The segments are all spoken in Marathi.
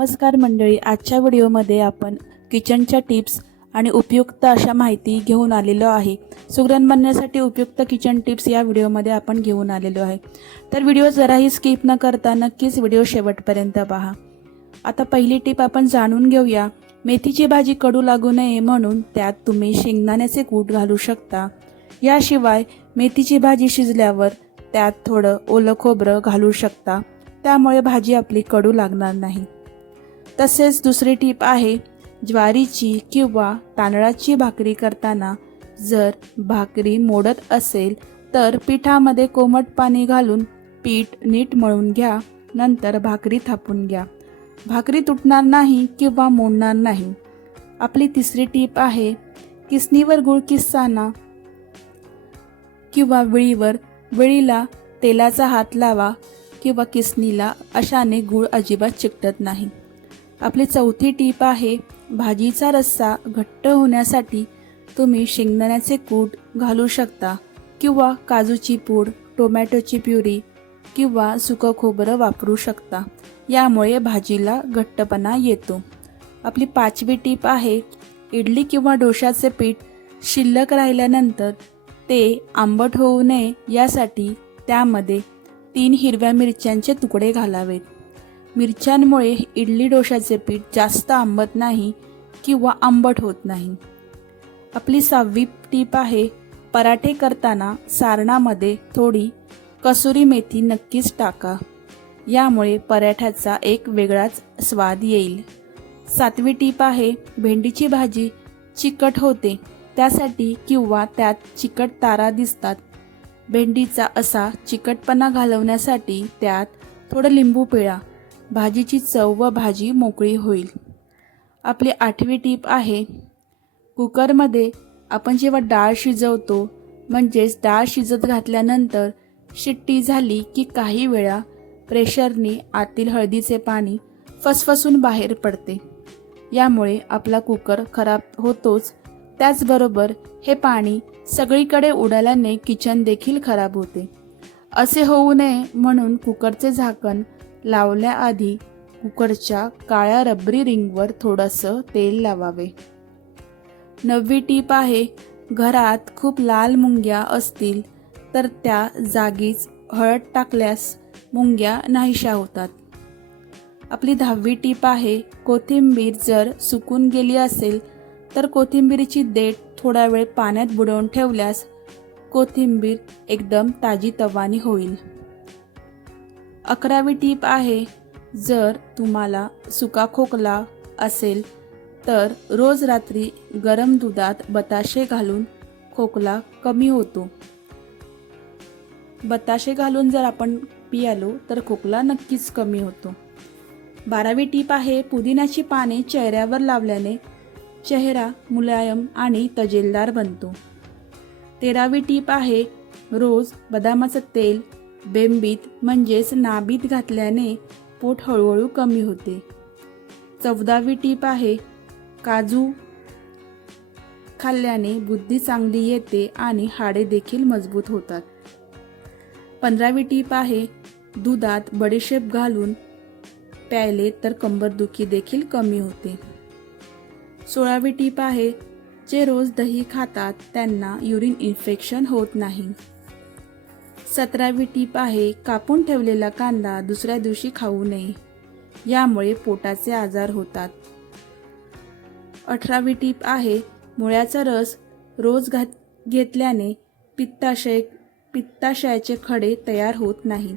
नमस्कार मंडळी, आजच्या व्हिडिओमध्ये आपण किचनच्या टिप्स आणि उपयुक्त अशा माहिती घेऊन आलेलो आहे. सुगरण बनण्यासाठी उपयुक्त किचन टिप्स या व्हिडिओमध्ये आपण घेऊन आलेलो आहे. तर व्हिडिओ जराही स्किप न करता नक्कीच व्हिडिओ शेवटपर्यंत पहा. आता पहिली टिप आपण जाणून घेऊया. मेथीची भाजी कडू लागू नये म्हणून त्यात तुम्ही शेंगदाण्याचे कूट घालू शकता. याशिवाय मेथीची भाजी शिजल्यावर त्यात थोडं ओलं खोबरं घालू शकता, त्यामुळे भाजी आपली कडू लागणार नाही. तसेच दुसरी टीप आहे, ज्वारीची किंवा तांदळाची भाकरी करताना जर भाकरी मोडत असेल तर पिठामध्ये कोमट पाणी घालून पीठ नीट मळून घ्या. नंतर भाकरी थापून घ्या. भाकरी तुटणार नाही किंवा मोडणार नाही. आपली तिसरी टीप आहे, किसणीवर गूळ किसताना किंवा विळीला तेलाचा हात लावा किंवा किसणीला, अशाने गूळ अजिबात चिकटत नाही. आपली चौथी टीप आहे, भाजीचा रस्सा घट्ट होण्यासाठी तुम्ही शेंगदाण्याचे कूट घालू शकता किंवा काजूची पूड, टोमॅटोची प्युरी किंवा सुकं खोबरं वापरू शकता. यामुळे भाजीला घट्टपणा येतो. आपली पाचवी टीप आहे, इडली किंवा डोशाचे पीठ शिल्लक राहिल्यानंतर ते आंबट होऊ नये यासाठी त्यामध्ये 3 हिरव्या मिरच्यांचे तुकडे घालावेत. मिरच्यांमुळे इडली डोशाचे पीठ जास्त आंबत नाही किंवा आंबट होत नाही. आपली 6वी टीप आहे, पराठे करताना सारणामध्ये थोडी कसुरी मेथी नक्कीच टाका. यामुळे पराठ्याचा एक वेगळाच स्वाद येईल. 7वी टीप आहे, भेंडीची भाजी चिकट होते त्यासाठी किंवा त्यात चिकट तारा दिसतात. भेंडीचा असा चिकटपणा घालवण्यासाठी त्यात थोडं लिंबू पिळा. भाजीची चव व भाजी मोकळी होईल. आपली 8वी टीप आहे, कुकरमध्ये आपण जेव्हा डाळ शिजवतो, म्हणजेच डाळ शिजत घातल्यानंतर शिट्टी झाली की काही वेळा प्रेशरने आतील हळदीचे पाणी फसफसून बाहेर पडते. यामुळे आपला कुकर खराब होतोच, त्याचबरोबर हे पाणी सगळीकडे उडाल्याने किचन देखील खराब होते. असे होऊ नये म्हणून कुकरचे झाकण लावण्याआधी कुकरच्या काळ्या रबरी रिंगवर थोडंसं तेल लावावे. 9वी टीप आहे, घरात खूप लाल मुंग्या असतील तर त्या जागीच हळद टाकल्यास मुंग्या नाहीशा होतात. आपली 10वी टीप आहे, कोथिंबीर जर सुकून गेली असेल तर कोथिंबीरीची देठ थोडा वेळ पाण्यात बुडवून ठेवल्यास कोथिंबीर एकदम ताजीतवानी होईल. 11वी टीप आहे, जर तुम्हाला सुका खोकला असेल तर रोज रात्री गरम दुधात बताशे घालून खोकला कमी होतो. बताशे घालून जर आपण पियालो तर खोकला नक्कीच कमी होतो. 12वी टीप आहे, पुदिन्याची पाने चेहऱ्यावर लावल्याने चेहरा मुलायम आणि तजेलदार बनतो. 13वी टीप आहे, रोज बदामाचं तेल बेंबीत म्हणजेच नाभीत घातल्याने पोट हळूहळू कमी होते. 14वी टीप आहे, काजू खाल्ल्याने बुद्धी चांगली येते आणि हाडे देखील मजबूत होतात. 15वी टीप आहे, दुधात बडीशेप घालून प्यायले तर कंबरदुखी देखील कमी होते. 16वी टीप आहे, जे रोज दही खातात त्यांना युरिन इन्फेक्शन होत नाही. 17वी टीप आहे, कापून ठेवलेला कांदा दुसऱ्या दिवशी खाऊ नये, यामुळे पोटाचे आजार होतात. 18वी टीप आहे, मुळ्याचा रस रोज घेतल्याने पित्ताशयाचे खडे तयार होत नाही.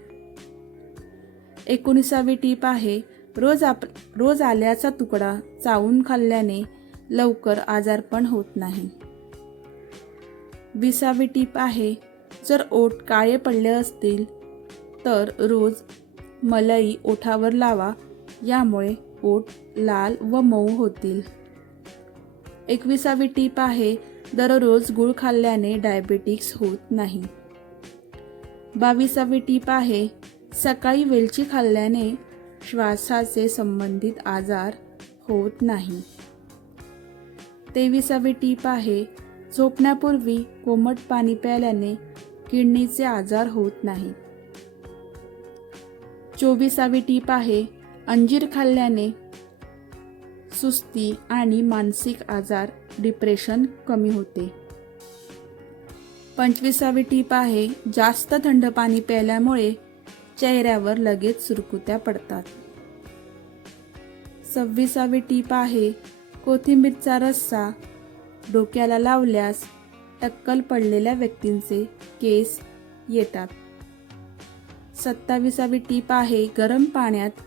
19वी टीप आहे, रोज आल्याचा तुकडा चावून खाल्ल्याने लवकर आजारपण होत नाही. 20वी टीप आहे, जर ओठ काळे पडले असतील तर रोज मलई ओठावर लावा, यामुळे ओठ लाल व मऊ होतील. 21वी टीप आहे, दररोज गूळ खाल्ल्याने डायबेटिक्स होत नाही. 22वी टीप आहे, सकाळी वेलची खाल्ल्याने श्वासाचे संबंधित आजार होत नाही. 23वी टीप आहे, झोपण्यापूर्वी कोमट पाणी प्यायल्याने किडनीचे आजार होत नाही. 24वी टीप आहे, अंजीर खाल्ल्याने सुस्ती आणि मानसिक आजार डिप्रेशन कमी होते. 25वी टीप आहे, जास्त थंड पाणी प्यायल्यामुळे चेहऱ्यावर लगेच सुरकुत्या पडतात. 26वी टीप आहे, कोथिंबीरचा रस्सा डोक्याला लावल्यास टक्कल पडलेल्या व्यक्तींचे केस येतात. 27वी टीप आहे, गरम पाण्यात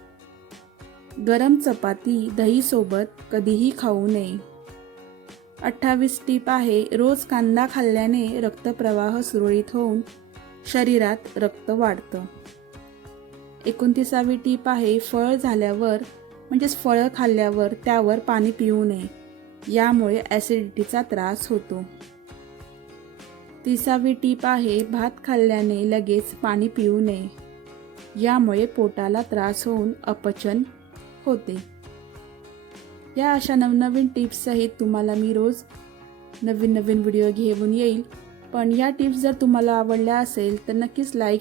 गरम चपाती दही सोबत कधीही खाऊ नये. 28 टीप आहे, रोज कांदा खाल्ल्याने रक्तप्रवाह सुरळीत होऊन शरीरात रक्त वाढतं. 29वी टीप आहे, फळ झाल्यावर फळं खाल्ल्यावर त्यावर पाणी पिऊ नये, यामुळे ॲसिडिटीचा त्रास होतो. 30वी टीप आहे, भात खाल्ल्याने लगेच पाणी पिऊ नये, यामुळे पोटाला त्रास होऊन अपचन होते. या अशा नवनवीन टिप्ससहित तुम्हाला मी रोज नवीन व्हिडिओ घेऊन येईल. पण या टिप्स जर तुम्हाला आवडल्या असेल तर नक्कीच लाईक